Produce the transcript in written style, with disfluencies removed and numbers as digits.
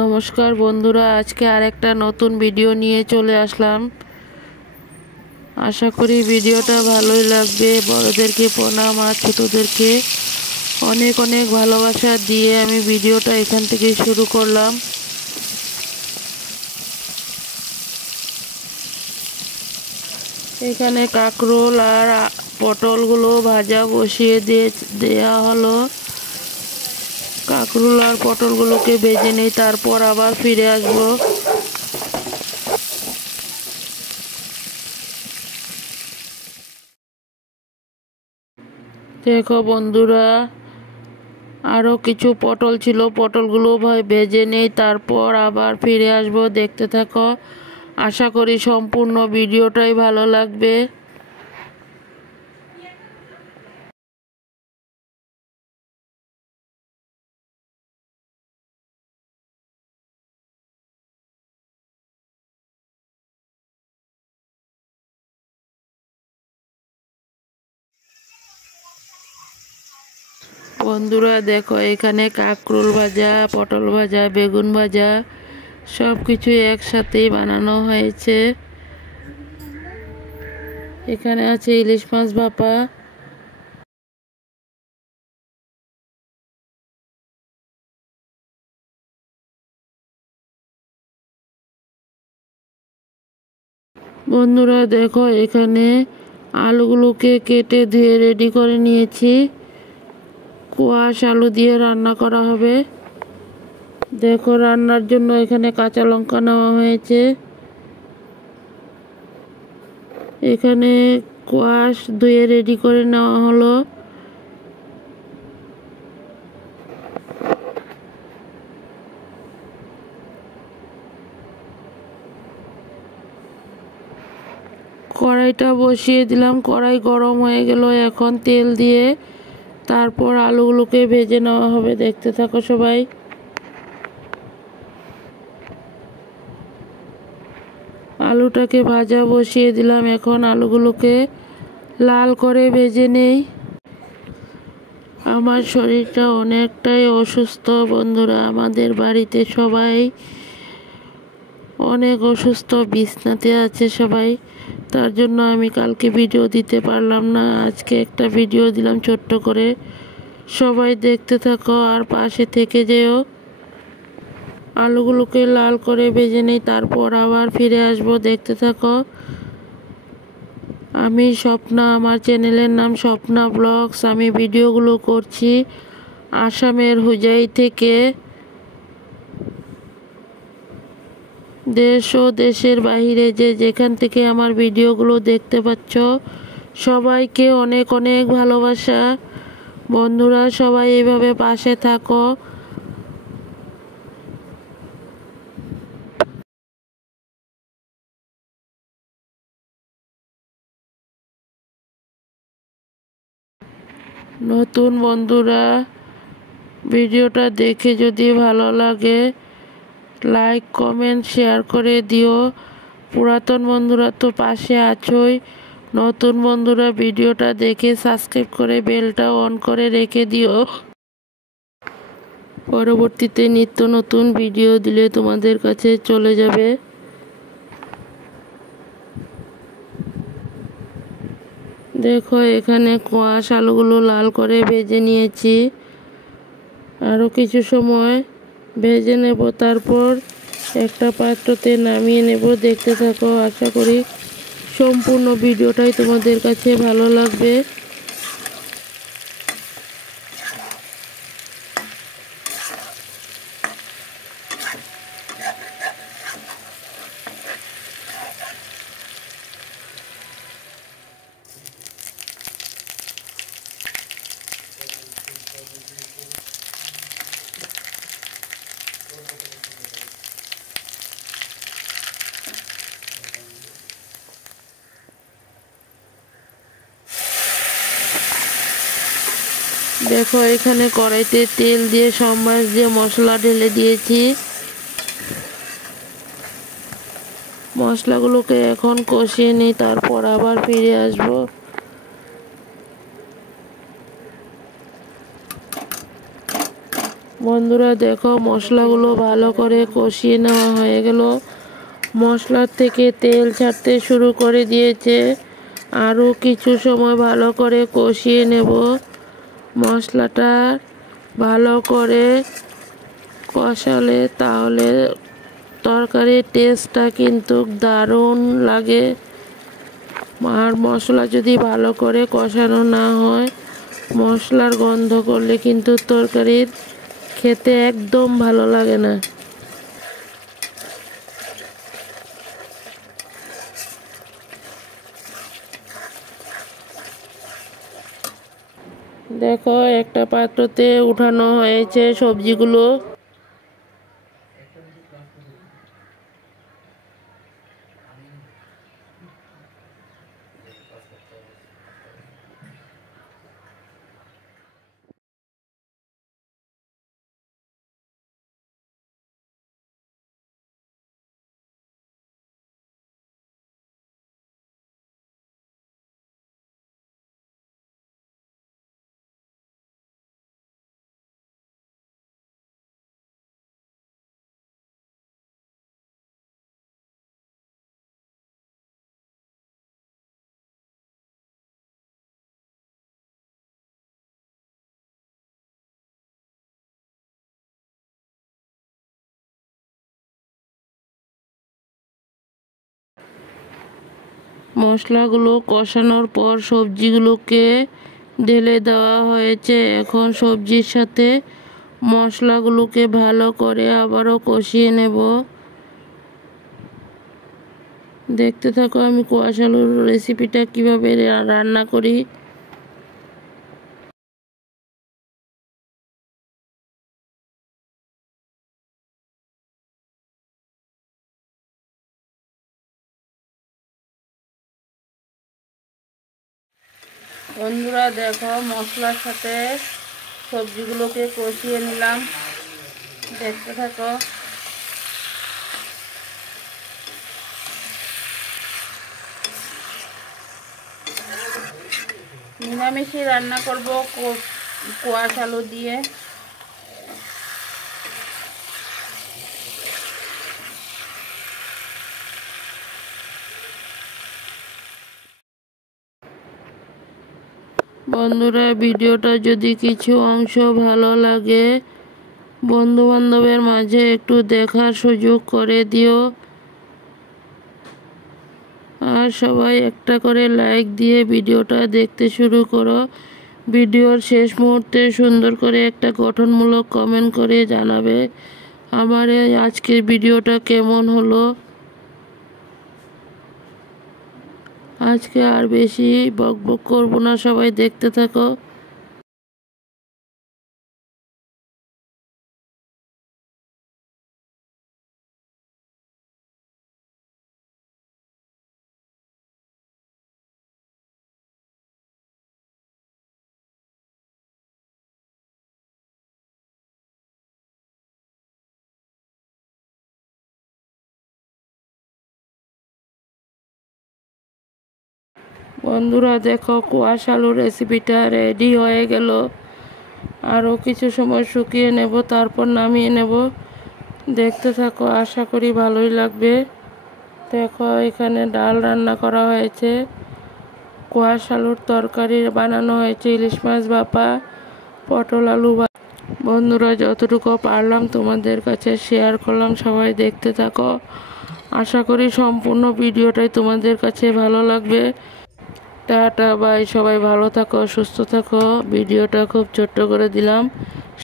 নমস্কার বন্ধুরা, আজকে আরেকটা নতুন ভিডিও নিয়ে চলে আসলাম। আশা করি ভিডিওটা ভালোই লাগবে। বড়দেরকে প্রণাম আর ছোটদেরকে অনেক অনেক ভালোবাসা দিয়ে আমি ভিডিওটা এখান থেকে শুরু করলাম। এখানে কাঁকরোল আর পটলগুলো ভাজা বসিয়ে দেওয়া হলো। কাঁকরোল আর পটলগুলোকে ভেজে নেই, তারপর আবার ফিরে আসবো। দেখো বন্ধুরা, আরও কিছু পটল ছিল, পটলগুলো ভেজে নেই, তারপর আবার ফিরে আসবো। দেখতে থাকো, আশা করি সম্পূর্ণ ভিডিওটাই ভালো লাগবে। বন্ধুরা দেখো, এখানে কাঁকরোল ভাজা, পটল ভাজা, বেগুন ভাজা সব কিছু একসাথেই বানানো হয়েছে। এখানে আছে ইলিশ মাছ ভাপা। বন্ধুরা দেখো, এখানে আলুগুলোকে কেটে ধুয়ে রেডি করে নিয়েছি। কোয়াশ আলু দিয়ে রান্না করা হবে। দেখো, রান্নার জন্য এখানে কাঁচা লঙ্কা নেওয়া হয়েছে। এখানে কোয়াশ ধুয়ে রেডি করে নেওয়া হলো। কড়াইটা বসিয়ে দিলাম, কড়াই গরম হয়ে গেল। এখন তেল দিয়ে তারপর আলুগুলোকে ভেজে নেওয়া হবে। দেখতে থাকো সবাই। আলুটাকে ভাজা বসিয়ে দিলাম, এখন আলুগুলোকে লাল করে ভেজে নেই। আমার শরীরটা অনেকটাই অসুস্থ বন্ধুরা। আমাদের বাড়িতে সবাই অনেক অসুস্থ, বিছনাতে আছে সবাই। তার জন্য আমি কালকে ভিডিও দিতে পারলাম না। আজকে একটা ভিডিও দিলাম ছোট্ট করে। সবাই দেখতে থাকো আর পাশে থেকে যেও। আলুগুলোকে লাল করে ভেজে নেই, তারপর আবার ফিরে আসবো। দেখতে থাকো। আমি স্বপ্না, আমার চ্যানেলের নাম স্বপ্না ব্লগস। আমি ভিডিওগুলো করছি আসামের হুজাই থেকে। দেশ ও দেশের বাইরে যে যেখান থেকে আমার ভিডিওগুলো দেখতে পাচ্ছ, সবাইকে অনেক অনেক ভালোবাসা। বন্ধুরা সবাই এইভাবে পাশে থাকো। নতুন বন্ধুরা ভিডিওটা দেখে যদি ভালো লাগে, লাইক কমেন্ট শেয়ার করে দিও। পুরাতন বন্ধুরা তো পাশে আছোই। নতুন বন্ধুরা ভিডিওটা দেখে সাবস্ক্রাইব করে বেলটা অন করে রেখে দিও। পরবর্তীতে নিত্য নতুন ভিডিও দিলে তোমাদের কাছে চলে যাবে। দেখো, এখানে কোয়াশ আলুগুলো লাল করে ভেজে নিয়েছি। আরও কিছু সময় ভেজে নেব, তারপর একটা পাত্রতে নামিয়ে নেব। দেখতে থাকো, আশা করি সম্পূর্ণ ভিডিওটাই তোমাদের কাছে ভালো লাগবে। দেখো, এখানে কড়াইতে তেল দিয়ে সব মাছ দিয়ে মশলা ঢেলে দিয়েছি। মশলাগুলোকে এখন কষিয়ে নিই, তারপর আবার ফিরে আসবো। বন্ধুরা দেখো মশলাগুলো ভালো করে কষিয়ে নেওয়া হয়ে গেল। মশলার থেকে তেল ছাড়তে শুরু করে দিয়েছে। আরও কিছু সময় ভালো করে কষিয়ে নেব। মশলাটা ভালো করে কষালে তাহলে তরকারির টেস্টটা কিন্তু দারুণ লাগে। আর মশলা যদি ভালো করে কষানো না হয়, মশলার গন্ধ করলে কিন্তু তরকারির খেতে একদম ভালো লাগে না। দেখো একটা পাত্রতে উঠানো হয়েছে সবজিগুলো। মশলাগুলো কষানোর পর সবজিগুলোকে ঢেলে দেওয়া হয়েছে। এখন সবজির সাথে মশলাগুলোকে ভালো করে আবারও কষিয়ে নেব। দেখতে থাকো আমি কোয়াশ আলুর রেসিপিটা কিভাবে রান্না করি। বন্ধুরা দেখো মশলার সাথে সবজিগুলোকে কষিয়ে নিলাম। দেখতে থাকো। নিরামিষই রান্না করব কোয়াশ আলু দিয়ে। বন্ধুরা ভিডিওটা যদি কিছু অংশ ভালো লাগে বন্ধু বান্ধবের মাঝে একটু দেখার সুযোগ করে দিও। আর সবাই একটা করে লাইক দিয়ে ভিডিওটা দেখতে শুরু করো। ভিডিওর শেষ মুহূর্তে সুন্দর করে একটা গঠনমূলক কমেন্ট করে জানাবে আমার এই আজকের ভিডিওটা কেমন হলো। আজকে আর বেশি বকবক করবো না, সবাই দেখতে থাকো। বন্ধুরা দেখো কোয়াশ আলুর রেসিপিটা রেডি হয়ে গেল। আরও কিছু সময় শুকিয়ে নেব, তারপর নামিয়ে নেব। দেখতে থাকো, আশা করি ভালোই লাগবে। দেখো এখানে ডাল রান্না করা হয়েছে, কোয়াশ আলুর তরকারি বানানো হয়েছে, ইলিশ মাছ ভাপা, পটল আলু। বন্ধুরা যতটুকু পারলাম তোমাদের কাছে শেয়ার করলাম, সবাই দেখতে থাকো। আশা করি সম্পূর্ণ ভিডিওটাই তোমাদের কাছে ভালো লাগবে। টাটা বাই, সবাই ভালো থাকো, সুস্থ থাকো। ভিডিওটা খুব ছোট্ট করে দিলাম।